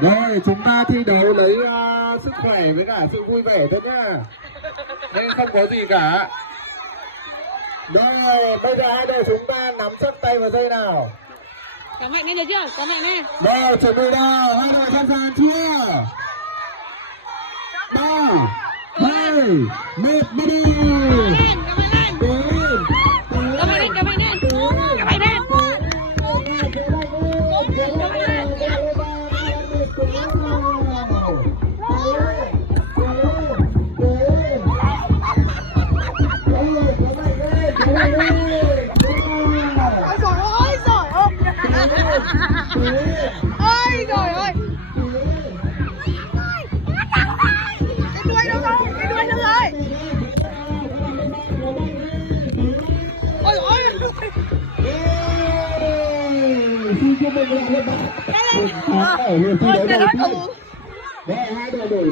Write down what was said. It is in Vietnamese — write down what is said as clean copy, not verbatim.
Rồi chúng ta thi đấu lấy sức khỏe với cả sự vui vẻ thôi nhá. Nên không có gì cả. Rồi bây giờ hai đội chúng ta nắm chắc tay vào dây nào. Có mạnh lên được chưa? Có mạnh lên. Rồi chuẩn bị nào, hai đội sẵn sàng chưa? 3, 2, 1 bắt đầu. Ôi trời ơi. Cái đuôi đâu rồi? Cái đuôi đâu rồi? Ôi ôi. Xin chúc mừng các bạn. Ôi trời ơi. Hai đội đổi